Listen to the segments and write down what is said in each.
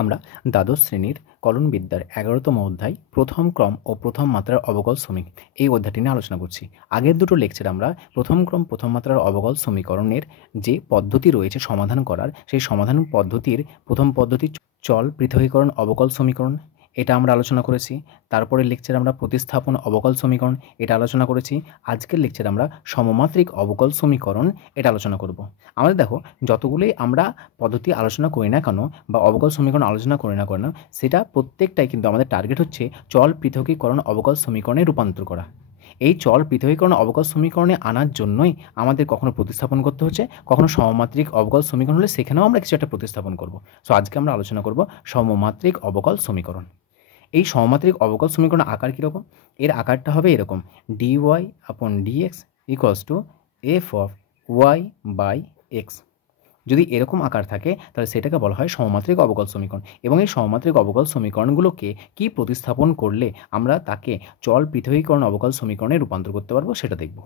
আমরা দ্বাদশ শ্রেণীর কলনবিদ্যার 11তম অধ্যায় প্রথম ক্রম ও প্রথম মাত্রার অবকল সমীকরণ এই অধ্যায়টি নিয়ে আলোচনা করছি। আগের দুটো লেকচারে আমরা প্রথম ক্রম প্রথম মাত্রার অবকল সমীকরণের যে পদ্ধতি রয়েছে সমাধান করার, সেই সমাধান পদ্ধতির প্রথম পদ্ধতি চল পৃথকীকরণ অবকল সমীকরণ, এটা আমরা আলোচনা করেছি। তারপরে লেকচারে আমরা প্রতিস্থাপন অবকল সমীকরণ এটা আলোচনা করেছি। আজকের লেকচারে আমরা সমমাত্রিক অবকল সমীকরণ এটা আলোচনা করব। আমাদের দেখো, যতগুলোই আমরা পদ্ধতি আলোচনা করি না কেন বা অবকল সমীকরণ আলোচনা করি না কেন, সেটা প্রত্যেকটাই কিন্তু আমাদের টার্গেট হচ্ছে চল পৃথকীকরণ অবকল সমীকরণে রূপান্তর করা। এই চল পৃথকীকরণ অবকল সমীকরণে আনার জন্যই আমাদের কখনো প্রতিস্থাপন করতে হচ্ছে, কখনো সমমাত্রিক অবকল সমীকরণ হলে সেখানেও আমরা কিছু একটা প্রতিস্থাপন করব। সো আজকে আমরা আলোচনা করব সমমাত্রিক অবকল সমীকরণ। এই সমমাত্রিক অবকল সমীকরণের আকার কীরকম? এর আকারটা হবে এরকম: dy upon dx equals to f of y by x. যদি এরকম আকার থাকে তাহলে সেটাকে বলা হয় সমমাত্রিক অবকল সমীকরণ। এবং এই সমমাত্রিক অবকল সমীকরণগুলোকে কি প্রতিস্থাপন করলে আমরা তাকে চল পৃথকীকরণ অবকল সমীকরণে রূপান্তর করতে পারবো সেটা দেখব।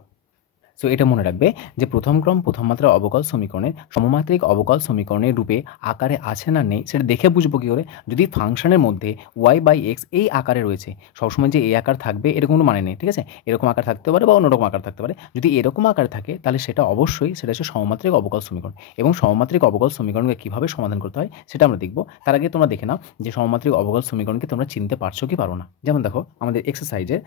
সো এটা মনে রাখবে যে প্রথম ক্রম প্রথম মাত্রার অবকল সমীকরণের সমমাত্রিক অবকল সমীকরণের রূপে আকারে আছে না নেই সেটা দেখে বুঝবো কী করে? যদি ফাংশনের মধ্যে ওয়াই বাই এক্স এই আকারে রয়েছে, সবসময় যে এই আকার থাকবে এরকম কোনো মানে নেই, ঠিক আছে? এরকম আকার থাকতে পারে বা অন্যরকম আকার থাকতে পারে। যদি এরকম আকার থাকে তাহলে সেটা অবশ্যই সেটা হচ্ছে সমমাত্রিক অবকল সমীকরণ। এবং সমমাত্রিক অবকল সমীকরণকে কীভাবে সমাধান করতে হয় সেটা আমরা দেখব। তার আগে তোমরা দেখে নাও যে সমমাত্রিক অবকল সমীকরণকে তোমরা চিনতে পারছো কি পারো না। যেমন দেখো, আমাদের এক্সারসাইজের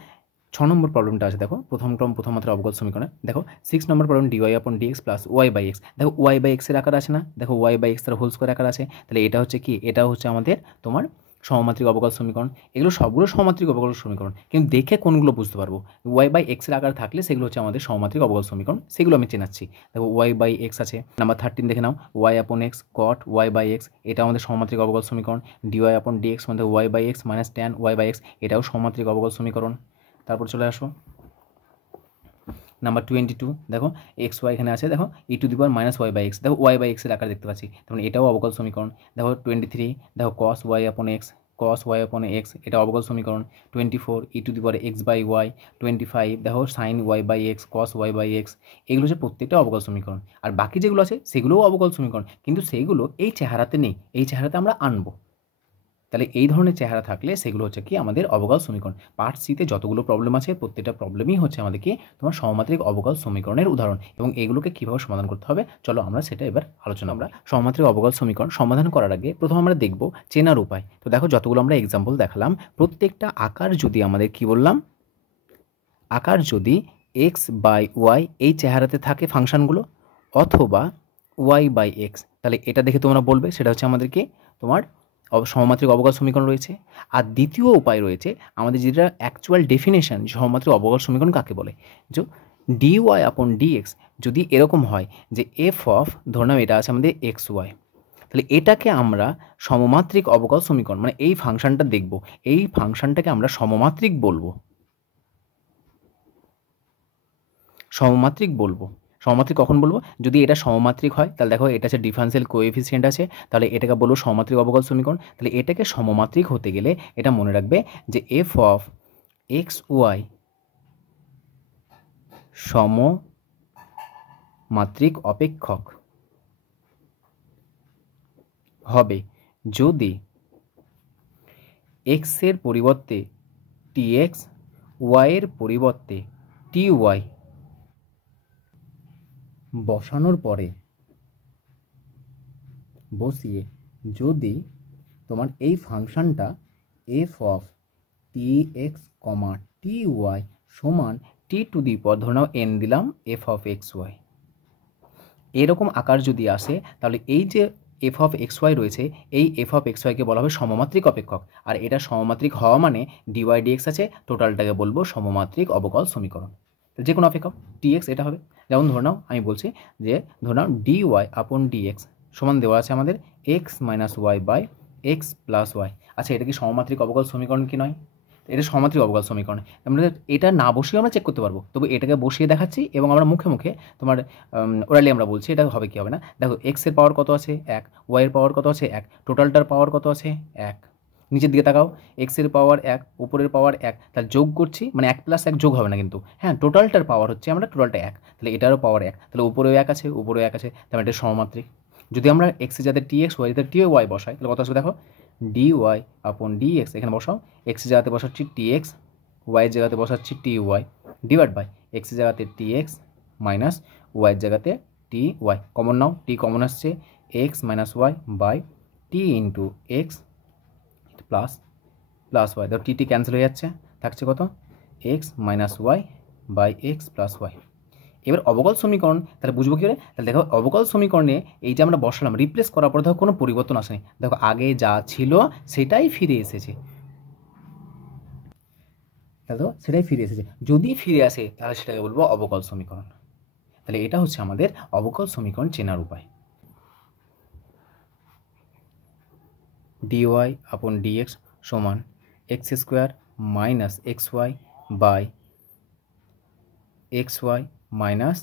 6 নম্বর প্রবলেমটা আছে। দেখো, প্রথম ক্রম প্রথম মাত্রার অবকল সমীকরণে দেখো 6 নম্বর problem dy upon dx plus y by x. দেখো ওয়াই বাই এক্সের আকার আছে না? দেখো ওয়াই বাই এক্স তার হোল স্কোয়ার আকার আছে। তাহলে এটা হচ্ছে কি? এটা হচ্ছে আমাদের তোমার সমমাত্রিক অবকল সমীকরণ। এগুলো সবগুলো সমমাত্রিক অবকল সমীকরণ, কিন্তু দেখে কোনগুলো বুঝতে পারবো? ওয়াই বাই এক্সের আকার থাকলে সেগুলো হচ্ছে আমাদের সমমাত্রিক অবকল সমীকরণ, সেগুলো আমি চেনাচ্ছি। দেখো ওয়াই বাই এক্স আছে। নাম্বার 13 দেখে নাও, y upon x cot y by x, এটা আমাদের সমমাত্রিক অবকল সমীকরণ। dy আপন dx মানে y by x minus tan y by x, এটাও সমমাত্রিক অবকল সমীকরণ। তারপর চলে আসো নাম্বার 22, দেখো এক্স ওয়াই এখানে আছে। দেখো e to the power minus y by x, দেখো ওয়াই বাই এক্সের আকার দেখতে পাচ্ছি, তখন এটাও অবকল সমীকরণ। দেখো 23, দেখো cos y upon x, cos y upon x, এটা অবকল সমীকরণ। 24 e to the power x by y. 25 দেখো sine y by x cos y by x. এগুলো হচ্ছে প্রত্যেকটা অবকল সমীকরণ। আর বাকি যেগুলো আছে সেগুলোও অবকল সমীকরণ, কিন্তু সেইগুলো এই চেহারাতে নেই, এই চেহারাতে আমরা আনবো। তাহলে এই ধরনের চেহারা থাকলে সেগুলো হচ্ছে কি আমাদের অবকল সমীকরণ। পার্ট সিতে যতগুলো প্রবলেম আছে প্রত্যেকটা প্রবলেমই হচ্ছে আমাদের কি তোমার সমমাত্রিক অবকল সমীকরণের উদাহরণ। এবং এগুলোকে কীভাবে সমাধান করতে হবে চলো আমরা সেটা এবার আলোচনা। আমরা সমমাত্রিক অবকল সমীকরণ সমাধান করার আগে প্রথম আমরা দেখব চেনার উপায়। তো দেখো, যতগুলো আমরা এক্সাম্পল দেখালাম প্রত্যেকটা আকার যদি আমাদের কি বললাম, আকার যদি এক্স বাই ওয়াই এই চেহারাতে থাকে ফাংশনগুলো, অথবা ওয়াই বাই এক্স, তাহলে এটা দেখে তোমরা বলবে সেটা হচ্ছে আমাদের কি তোমার সমমাত্রিক অবকল সমীকরণ রয়েছে। আর দ্বিতীয় উপায় রয়েছে আমাদের, যেটা অ্যাকচুয়াল ডেফিনেশন সমমাত্রিক অবকল সমীকরণ কাকে বলে। যে dy আপন dx যদি এরকম হয় যে এফ অফ, ধরলাম এটা আছে আমাদের এক্স ওয়াই, তাহলে এটাকে আমরা সমমাত্রিক অবকল সমীকরণ, মানে এই ফাংশনটা দেখব, এই ফাংশনটাকে আমরা সমমাত্রিক বলবো, সমমাত্রিক বলবো। সমমাত্রিক কখন বলবো? যদি এটা সমমাত্রিক হয়, তাহলে দেখো এটা হচ্ছে ডিফারেন্সিয়াল কোএফিসিয়েন্ট আছে, তাহলে এটাকে বলবো সমমাত্রিক অবকল সমীকরণ। তাহলে এটাকে সমমাত্রিক হতে গেলে এটা মনে রাখবে যে এফ অফ এক্স ওয়াই সমমাত্রিক অপেক্ষক হবে যদি এক্সের পরিবর্তে টিএক্স, ওয়াইয়ের পরিবর্তে টি ওয়াই বসানোর পরে বসিয়ে যদি তোমার এই ফাংশনটা f of t x comma t y সমান টি টু দি পাওয়ার, ধরে নাও এন দিলাম, এফ অফ এক্স ওয়াই, এরকম আকার যদি আসে তাহলে এই যে এফ অফ এক্স ওয়াই রয়েছে এই এফ অফ এক্স ওয়াইকে বলা হবে সমমাত্রিক অপেক্ষক। আর এটা সমমাত্রিক হওয়া মানে ডিওয়াই ডিএক্স আছে, টোটালটাকে বলবো সমমাত্রিক অবকল সমীকরণ। যে কোনো অপেক্ষক টিএক্স এটা হবে। যেমন ধরে নাও আমি বলছি যে ধরে নাও ডি ওয়াই আপন ডিএক্স সমান দেওয়া আছে আমাদের x minus y by x plus y. আচ্ছা, এটা কি সমমাত্রিক অবকল সমীকরণ কি নয়? এটা সমমাত্রিক অবকল সমীকরণ। আমরা এটা না বসিয়ে আমরা চেক করতে পারবো, তবে এটাকে বসিয়ে দেখাচ্ছি এবং আমরা মুখে মুখে তোমার ওরালি আমরা বলছি এটা হবে কি হবে না। দেখো এক্সের পাওয়ার কত আছে 1, ওয়াইয়ের পাওয়ার কত আছে 1, টোটালটার পাওয়ার কত আছে 1। নিচের দিকে তাকাও, এক্সের পাওয়ার 1, উপরের পাওয়ার 1, তাহলে যোগ করছি মানে 1 + 1 যোগ হবে না কিন্তু, হ্যাঁ টোটালটার পাওয়ার হচ্ছে আমরা টোটালটা 1, তাহলে এটারও পাওয়ার 1, তাহলে উপরেও 1 আছে উপরেও 1 আছে, তাহলে এটা সমমাত্রিক। যদি আমরা এক্সের জায়গাতে টি এক্স, ওয়াই জায়গাতে টি ওয়াই বসাই তাহলে কত আসবে দেখো, ডি ওয়াই আপন ডি এক্স, এখানে বসাও, এক্সের জায়গাতে বসাচ্ছি টি এক্স, ওয়াইয়ের জায়গাতে বসাচ্ছি টি ওয়াই, ডিভাইড বাই এক্সের জায়গাতে টি এক্স মাইনাস ওয়াইয়ের জায়গাতে টি ওয়াই, কমন নাও, টি কমন আসছে, x minus y by t into x plus y, ধর টি ক্যান্সেল হয়ে যাচ্ছে, থাকছে কত, x minus y by x plus y. এবার অবকল সমীকরণ তাহলে বুঝবো কী করে, তাহলে দেখো অবকল সমীকরণে এই যে আমরা বসালাম রিপ্লেস করার পর দেখো কোনো পরিবর্তন আসেনি, দেখো আগে যা ছিল সেটাই ফিরে এসেছে, দেখো সেটাই ফিরে এসেছে, যদি ফিরে আসে তাহলে সেটাকে বলবো অবকল সমীকরণ। তাহলে এটা হচ্ছে আমাদের অবকল সমীকরণ চেনার উপায়। dy আপন dx সমান x square minus x y by x y minus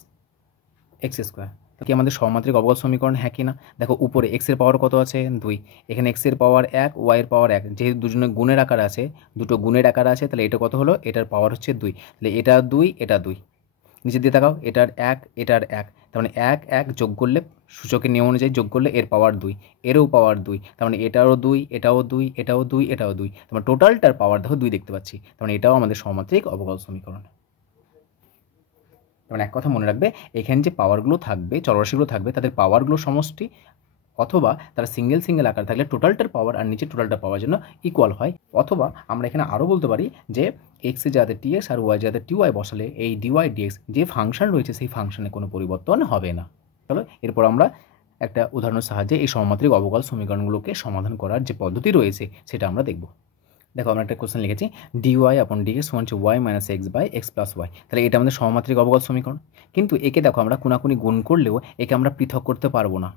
x square, কি আমাদের সমাত্রিক অবকল সমীকরণ, হ্যাঁ কি না? দেখো উপরে এক্সের পাওয়ার কত আছে 2, এখানে এক্সের পাওয়ার 1, ওয়াইয়ের পাওয়ার 1, যেহেতু দুজনে গুণের আকার আছে, দুটো গুণের আকার আছে, তাহলে এটা কত হলো, এটার পাওয়ার হচ্ছে 2, তাহলে এটা 2 এটা 2, নিচে দিয়ে তাকাও, এটার 1 এটার 1, তার মানে 1 1 যোগ করলে সূচকের নিয়ম অনুযায়ী যোগ করলে এর পাওয়ার 2, এরও পাওয়ার 2, তার মানে এটারও 2 এটাও 2 এটাও 2 এটাও 2, তার মানে টোটালটার পাওয়ার দেখো 2 দেখতে পাচ্ছি, তার মানে এটাও আমাদের সমাত্রিক অবকল সমীকরণ। মানে এক কথা মনে রাখবে, এখানে যে পাওয়ারগুলো থাকবে, চলরাশিগুলো থাকবে, তাদের পাওয়ারগুলো সমষ্টি, অথবা তারা সিঙ্গেল আকার থাকলে টোটালটার পাওয়ার আর নিচে টোটালটার পাওয়ার জন্য ইকুয়াল হয়, অথবা আমরা এখানে আরও বলতে পারি যে এক্সের জায়গাতে টি এক্স আর ওয়াই জায়গাতে টি ওয়াই বসালে এই ডিওয়াই ডিএক্স যে ফাংশন রয়েছে সেই ফাংশনে কোনো পরিবর্তন হবে না। চলো এরপর আমরা একটা উদাহরণের সাহায্যে এই সমাত্রিক অবকল সমীকরণগুলোকে সমাধান করার যে পদ্ধতি রয়েছে সেটা আমরা দেখব। দেখো আমরা একটা কোশ্চেন লিখেছি, ডিওয়াই আপন ডিএক্স সমান হচ্ছে y minus x by x plus y, তাহলে এটা আমাদের সমাত্রিক অবকল সমীকরণ, কিন্তু একে দেখো আমরা কোনাকুনি গুণ করলেও একে আমরা পৃথক করতে পারবো না,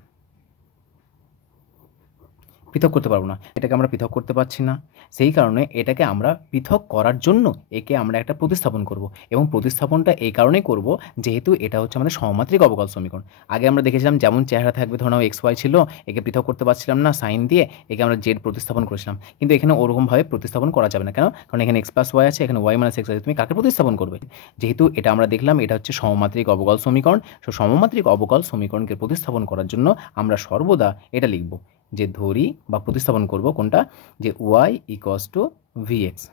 এটাকে আমরা পৃথক করতে পারছি না, সেই কারণে এটাকে আমরা পৃথক করার জন্য একে আমরা একটা প্রতিস্থাপন করব, এবং প্রতিস্থাপনটা এই কারণেই করব যেহেতু এটা হচ্ছে আমাদের সমাত্রিক অবকল সমীকরণ। আগে আমরা দেখেছিলাম যেমন চেহারা থাকবে, ধরো এক্স ওয়াই ছিল, একে পৃথক করতে পারছিলাম না সাইন দিয়ে, একে আমরা জেড প্রতিস্থাপন করেছিলাম, কিন্তু এখানে ওরকমভাবে প্রতিস্থাপন করা যাবে না, কেন? কারণ এখানে এক্স প্লাস ওয়াই আছে, এখানে ওয়াই মাইনাস এক্স আছে, তুমি কাকে প্রতিস্থাপন করবে? যেহেতু এটা আমরা দেখলাম এটা হচ্ছে সমমাত্রিক অবকল সমীকরণ, সমমাত্রিক অবকল সমীকরণকে প্রতিস্থাপন করার জন্য আমরা সর্বদা এটা লিখব যে ধরি বা প্রতিস্থাপন করব কোনটা, যে y equals to v x,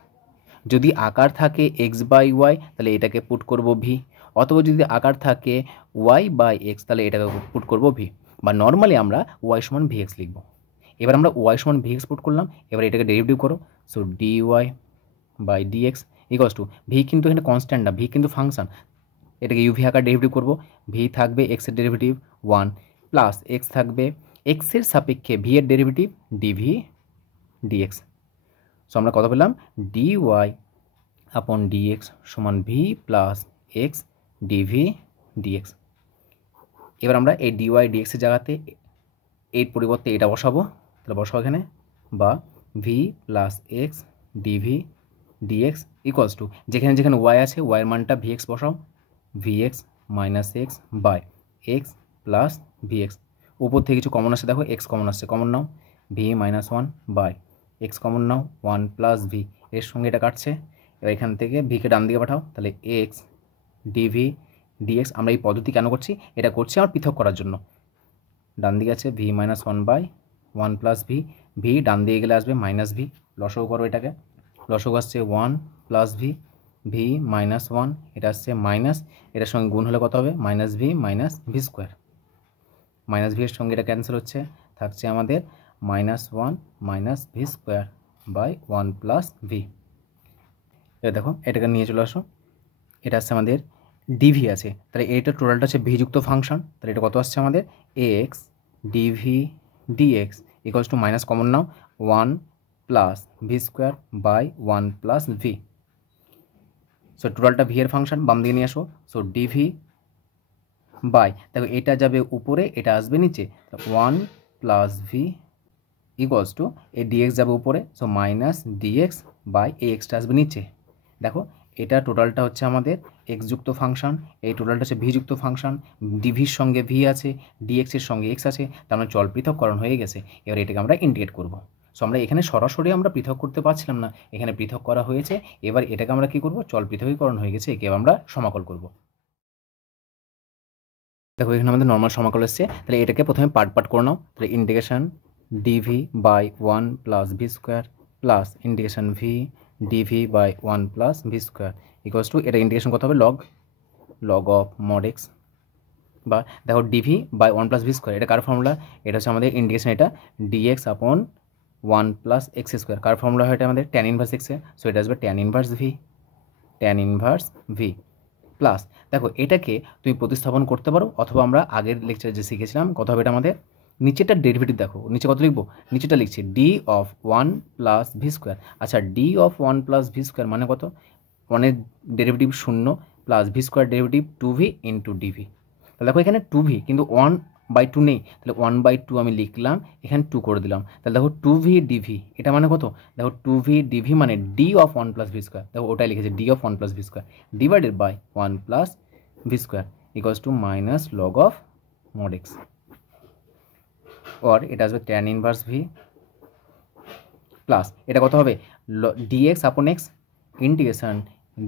যদি আকার থাকে এক্স বাই ওয়াই তাহলে এটাকে পুট করব ভি, অথবা যদি আকার থাকে ওয়াই বাই এক্স তাহলে এটাকে পুট করব ভি, বা নর্মালি আমরা ওয়াই সমান ভি এক্স লিখব। এবার আমরা ওয়াই সমান ভি এক্স পুট করলাম, এবার এটাকে ডেরিভেটিভ করো, so d y by d x equals to v, কিন্তু এখানে কনস্ট্যান্ট না, ভি কিন্তু ফাংশন, এটাকে ইউভি আকার ডেরিভেটিভ করব, ভি থাকবে এক্সের ডেরিভেটিভ 1 প্লাস এক্স থাকবে এক্সের সাপেক্ষে ভি এর ডেরিভেটিভ ডিভি ডিএক্স। সো আমরা কত পেলাম, ডি ওয়াই আপন ডিএক্স সমান v plus x d v d x. এবার আমরা এই ডিওয়াই ডিএক্সের জায়গাতে এর পরিবর্তে এটা বসাবো, তাহলে বসাবো এখানে, বা v plus x d v d x equals to যেখানে যেখানে ওয়াই আছে ওয়াইয়ের মানটা ভি এক্স বসাও, v x minus x by x plus v x, উপর থেকে কিছু কমন আসছে, দেখো এক্স কমন আসছে, কমন নাও, v minus 1 by x common নাও 1 প্লাস ভি, এর সঙ্গে এটা কাটছে, এবার এখান থেকে ভিকে ডান দিকে পাঠাও, তাহলে এক্স ডিভি ডিএক্স। আমরা এই পদ্ধতি কেন করছি, এটা করছি আমার পৃথক করার জন্য, ডান দিকে আছে v minus 1 by 1 plus v, v ডান দিকে গেলে আসবে মাইনাস ভি, লসগু করো এটাকে, লসগু আসছে 1 প্লাস ভি, ভি মাইনাস 1, এটা আসছে মাইনাস, এটার সঙ্গে গুণ হলে কত হবে, minus v square, minus v এর সঙ্গে এটা ক্যান্সেল হচ্ছে, থাকছে আমাদের minus 1 minus v square by 1 plus v. এবার দেখো এটাকে নিয়ে চলে আসো, এটা আসছে আমাদের ডিভি আছে, তাহলে এটা টোটালটা হচ্ছে ভিযুক্ত ফাংশন, তাহলে এটা কত আসছে আমাদের x d v d x equals to minus common নাও 1 plus v square by 1 plus v. So টোটালটা ভি এর ফাংশন বাম দিকে নিয়ে আসো, সো ডিভি বাই, দেখো এটা যাবে উপরে এটা আসবে নিচে, 1 প্লাস ভি ইকুয়ালস টু এই ডিএক্স যাবে উপরে, সো মাইনাস ডিএক্স বাই এই এক্সটা আসবে নিচে। দেখো এটা টোটালটা হচ্ছে আমাদের এক্স যুক্ত ফাংশন, এই টোটালটা হচ্ছে ভি যুক্ত ফাংশন, ডিভির সঙ্গে ভি আছে, ডিএক্সের সঙ্গে এক্স আছে, তার মানে চল পৃথককরণ হয়ে গেছে। এবার এটাকে আমরা ইন্টিগ্রেট করব। সো আমরা এখানে সরাসরি আমরা পৃথক করতে পারছিলাম না, এখানে পৃথক করা হয়েছে, এবার এটাকে আমরা কী করব, চল পৃথকীকরণ হয়ে গেছে, একে আমরা সমাকল করব। দেখো এখানে আমাদের নর্মাল সমাকল এসছে, তাহলে এটাকে প্রথমে পার্ট করে নাও। তাহলে integration d v by 1 plus v square plus integration v d v by 1 plus v square equals to, এটা ইন্টিগ্রেশন কত হবে, লগ অফ মড এক্স, বা দেখো d v by 1 plus v square, এটা কার ফর্মুলা, এটা হচ্ছে আমাদের ইন্টিগ্রেশন, এটা ডিএক্স আপন 1 প্লাস এক্স স্কোয়ার, কার ফর্মুলা হয় এটা আমাদের ট্যান ইনভার্স এক্সে, সো এটা আসবে ট্যান ইনভার্স ভি প্লাস, দেখো এটাকে তুমি প্রতিস্থাপন করতে পারো, অথবা আমরা আগের লেকচারে যে শিখেছিলাম কত হবে এটা আমাদের, নিচেরটা ডেরিভেটিভ দেখো, নিচে কত লিখবো, নিচেটা লিখছি d of 1 plus v square. আচ্ছা d of 1 plus v square মানে কত, 1-এর derivative 0 plus v square derivative 2v into d v. তাহলে দেখো এখানে 2v কিন্তু 1/2 নেই, তাহলে 1/2 আমি লিখলাম, এখানে 2 করে দিলাম, তাহলে দেখো 2v ডিভি, এটা মানে কত, দেখো 2v ডিভি মানে d of 1 plus v square, দেখো ওটাই লিখেছে d of 1 plus v square divided by 1 plus v square equals to minus log of mod x, or এটা আসবে ট্যান ইনভার্স ভি প্লাস, এটা কত হবে, ডিএক্স আপন এক্স ইন্টিগ্রেশন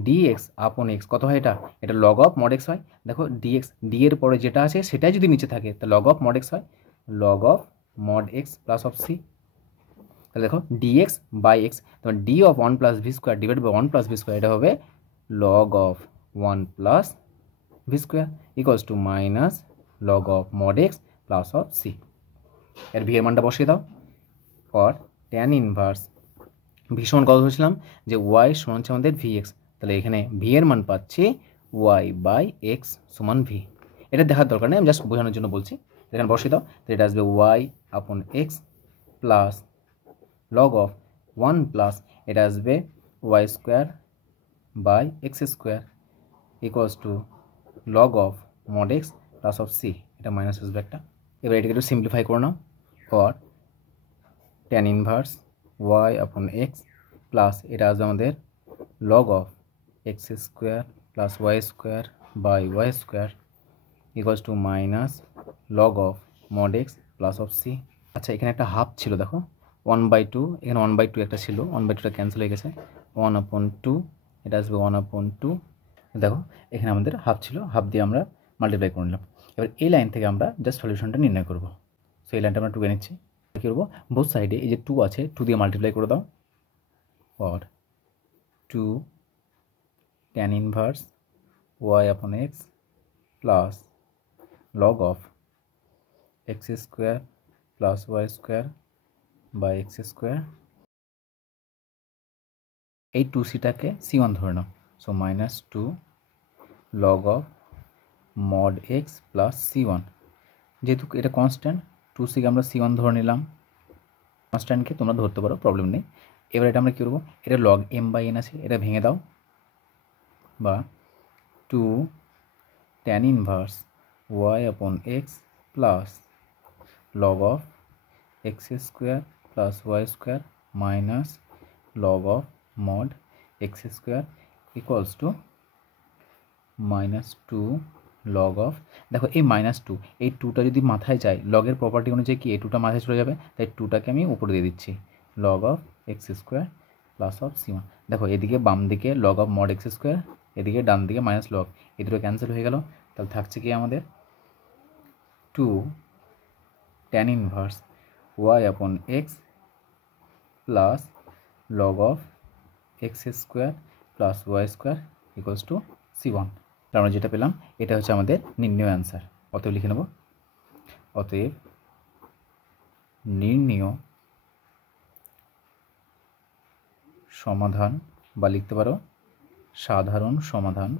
ডিএক্স আপন এক্স, কত হয় এটা, এটা লগ অফ মড এক্স হয়। দেখো ডিএক্স, ডি এর পরে যেটা আছে সেটাই যদি নিচে থাকে তা লগ অফ মড এক্স হয়, log of mod x plus of c. তাহলে দেখো ডিএক্স বাই এক্স, তোমার d of 1 plus v square divide by 1 plus v square, এটা হবে log of 1 plus v square equals to minus log of mod x plus of c. এর v এর মানটা বসিয়ে দাও, অর ট্যান ইনভার্স ভি সমান কত ধরেছিলাম, যে ওয়াই সমান হচ্ছে আমাদের ভি এক্স, তাহলে এখানে ভি এর মান পাচ্ছি ওয়াই বাই এক্স সমান ভি। এটা দেখার দরকার নেই, আমি জাস্ট বোঝানোর জন্য বলছি, এখানে বসিয়ে দাও, তো এটা আসবে y upon x plus log of 1 plus, এটা আসবে y square by x square equals to log of mod x plus of c, এটা মাইনাস আসবে একটা। এবার এটাকে একটু সিম্পলিফাই করে নাও, or tan inverse y upon x plus, এটা আসবে আমাদের log of x square plus y square by y square equals to minus log of mod x plus of c. আচ্ছা এখানে একটা হাফ ছিল, দেখো 1/2, এখানে 1/2 একটা ছিল, 1/2টা ক্যান্সেল হয়ে গেছে, 1/2, এটা আসবে 1/2, দেখো এখানে আমাদের হাফ ছিল, হাফ দিয়ে আমরা মাল্টিপ্লাই করে নিলাম। এবার এই লাইন থেকে আমরা জাস্ট সলিউশনটা নির্ণয় করবো, সো এই লাইনটা আমরা 2 নিচ্ছি, কী করবো, বোথ সাইডে এই যে 2 আছে 2 দিয়ে মাল্টিপ্লাই করে দাও, or 2 tan inverse y upon x plus log of x square plus y square by x square, এই 2c-টাকে c1 ধরে নাও, so minus 2 log of mod x plus c1, যেহেতু এটা কনস্ট্যান্ট 2c-কে আমরা c1 ধরে নিলাম, কনস্ট্যান্টকে তোমরা ধরতে পারো, প্রবলেম নেই। এবার এটা আমরা কী করবো, এটা লগ m/n আছে, এটা ভেঙে দাও, বা 2 tan inverse y upon x plus log of x square plus y square minus log of mod x square equals to minus 2 log of, দেখো এই মাইনাস 2, এই 2টা যদি মাথায় যায়, লগের প্রপার্টি অনুযায়ী কি এই 2টা মাথায় চলে যাবে, তাই 2টাকে আমি উপরে দিয়ে দিচ্ছি, log of x square plus of c1। দেখো এদিকে বাম দিকে log of mod x square, এদিকে ডান দিকে মাইনাস লগ, এই দুটো ক্যান্সেল হয়ে গেল, তাহলে থাকছে কি আমাদের 2 tan inverse y upon x plus log of x square plus y square equals to c1। তাহলে আমরা যেটা পেলাম এটা হচ্ছে আমাদের নির্ণয় অ্যান্সার। অতএব লিখে নেব, অতএব নির্ণয় সমাধান, বা লিখতে পারো সাধারণ সমাধান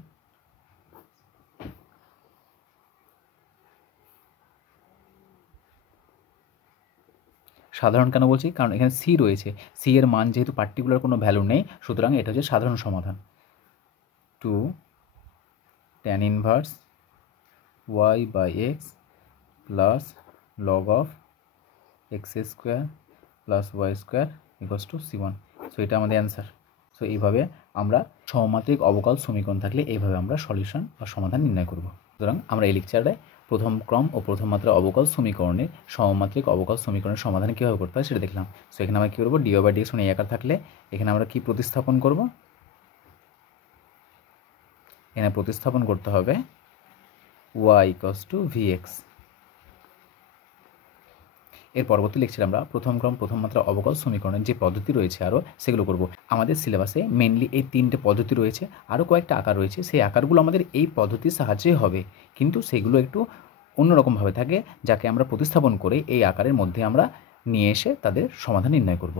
সাধারণ কেন বলছি, কারণ এখানে সি রয়েছে, সি এর মান যেহেতু পার্টিকুলার কোনো ভ্যালু নেই, সুতরাং এটা হচ্ছে সাধারণ সমাধান। 2 tan inverse y by x plus log of x square plus y square equals to c1, so এটা আমাদের অ্যান্সার। সো এইভাবে আমরা সমমাত্রিক অবকল সমীকরণ থাকলে এইভাবে আমরা সলিউশন বা সমাধান নির্ণয় করব। সুতরাং আমরা এই লেকচারে প্রথম ক্রম ও প্রথম মাত্রার অবকল সমীকরণের সমমাত্রিক অবকল সমীকরণের সমাধান কীভাবে করতে হয় সেটা দেখলাম। সো এখানে আমরা কী করবো, dy/dx এই আকার থাকলে এখানে আমরা কি প্রতিস্থাপন করব, এখানে প্রতিস্থাপন করতে হবে ওয়াই ইকুয়ালস টু ভিএক্স। এর পরবর্তী লেকচারে আমরা প্রথম ক্রম প্রথম মাত্রার অবকল সমীকরণের যে পদ্ধতি রয়েছে আরও সেগুলো করব। আমাদের সিলেবাসে মেনলি এই 3টে পদ্ধতি রয়েছে, আরও কয়েকটা আকার রয়েছে, সেই আকারগুলো আমাদের এই পদ্ধতির সাহায্যে হবে, কিন্তু সেগুলো একটু অন্যরকমভাবে থাকে, যাকে আমরা প্রতিস্থাপন করে এই আকারের মধ্যে আমরা নিয়ে এসে তাদের সমাধান নির্ণয় করব।